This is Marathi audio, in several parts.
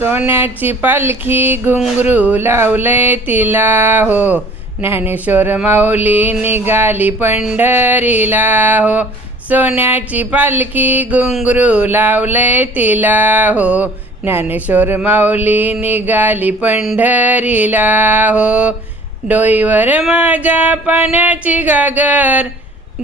सोन्याची पालखी घुंगरू लावलंय तिला हो. ज्ञानेश्वर माऊली निघाली पंढरीला हो. सोन्याची पालखी घुंगरू लावलंय तिला हो. ज्ञानेश्वर माऊली निघाली पंढरीला हो. डोईवर माझ्या पाण्याची गागर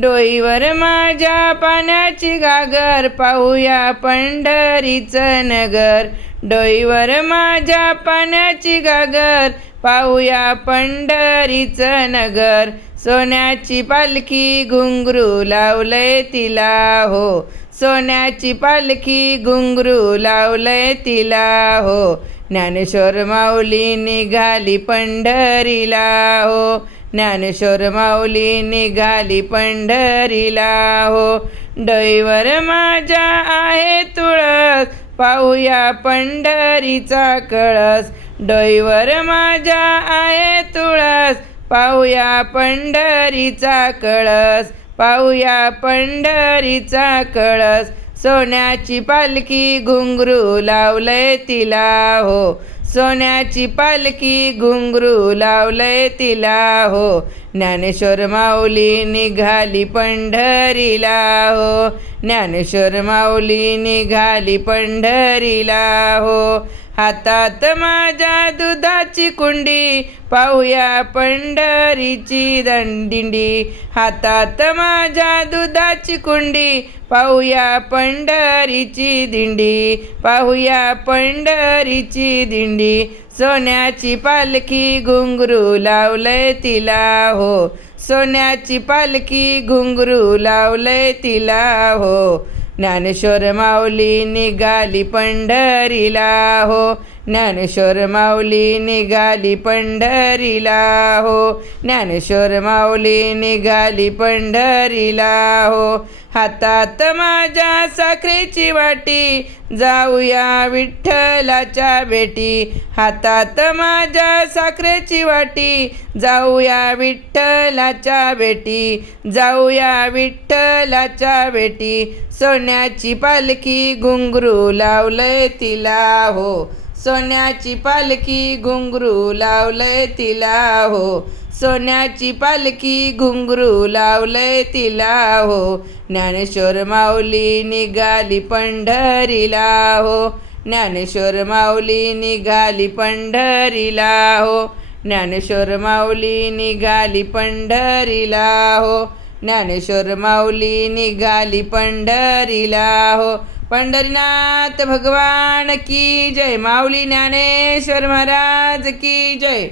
डोईवर माझ्या पाण्याची गागर पाहूया पंढरीचं नगर. डोईवर माझ्या पाण्याची गागर पाहूया पंढरीचं नगर. सोन्याची पालखी घुंगरू लावलंय तिला हो. सोन्याची पालखी घुंगरू लावलंय तिला हो. ज्ञानेश्वर माऊली निघाली पंढरीला हो. ज्ञानेश्वर माऊली निघाली पंढरीला. हो डोईवर माझ्या आहे तुळस. पाहूया पंढरीचा कळस. डोईवर माझ्या आहे तुळस. पाहूया पंढरीचा कळस. पाहूया पंढरीचा कळस. सोन्याची पालखी घुंगरू लावलंय तिला. हो सोन्याची पालखी घुंगरू लावलंय तिला हो. ज्ञानेश्वर माऊली निघाली पंढरीला हो. ज्ञानेश्वर माऊली निघाली पंढरीला हो. हातात माझ्या दुधाची कुंडी पाहूया पंढरीची दंडिंडी. हातात माझ्या दुधाची कुंडी पाहूया पंढरीची दिंडी. पाहूया पंढरीची दिंडी सोन्याची पालखी घुंगरू लावलंय तिला हो. सोन्याची पालखी घुंगरू लावलंय तिला हो. ज्ञानेश्वर माऊली निघाली पंढरीला हो. ज्ञानेश्वर माऊली निघाली पंढरीला हो. ज्ञानेश्वर माऊली निघाली पंढरीला हो. हातात माझ्या साखरेची वाटी. जाऊया विठ्ठलाच्या भेटी. हातात माझ्या साखरेची वाटी. जाऊया विठ्ठलाच्या भेटी. जाऊया विठ्ठलाच्या भेटी. सोन्याची पालखी घुंगरू लावलंय तिला हो. सोन्याची पालखी घुंगरू लावलंय तिला हो. सोन्याची पालखी घुंगरू लावलंय तिला हो. ज्ञानेश्वर माऊली निघाली पंढरीला हो. ज्ञानेश्वर माऊली निघाली पंढरीला हो. ज्ञानेश्वर माऊली निघाली पंढरीला हो. ज्ञानेश्वर माऊली निघाली पंढरीला हो. पंढरीनाथ भगवान की जय माऊली ज्ञानेश्वर महाराज की जय.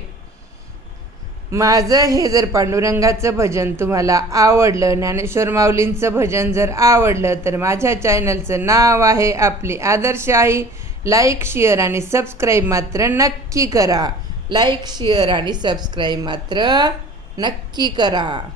माझं हे जर पांडुरंगाचं भजन तुम्हाला आवडलं ज्ञानेश्वर माऊलींचं भजन जर आवडलं तर माझ्या चॅनलचं नाव आहे आपली आदर्श आई. लाईक शेअर आणि सबस्क्राईब मात्र नक्की करा. लाईक शेअर आणि सबस्क्राईब मात्र नक्की करा.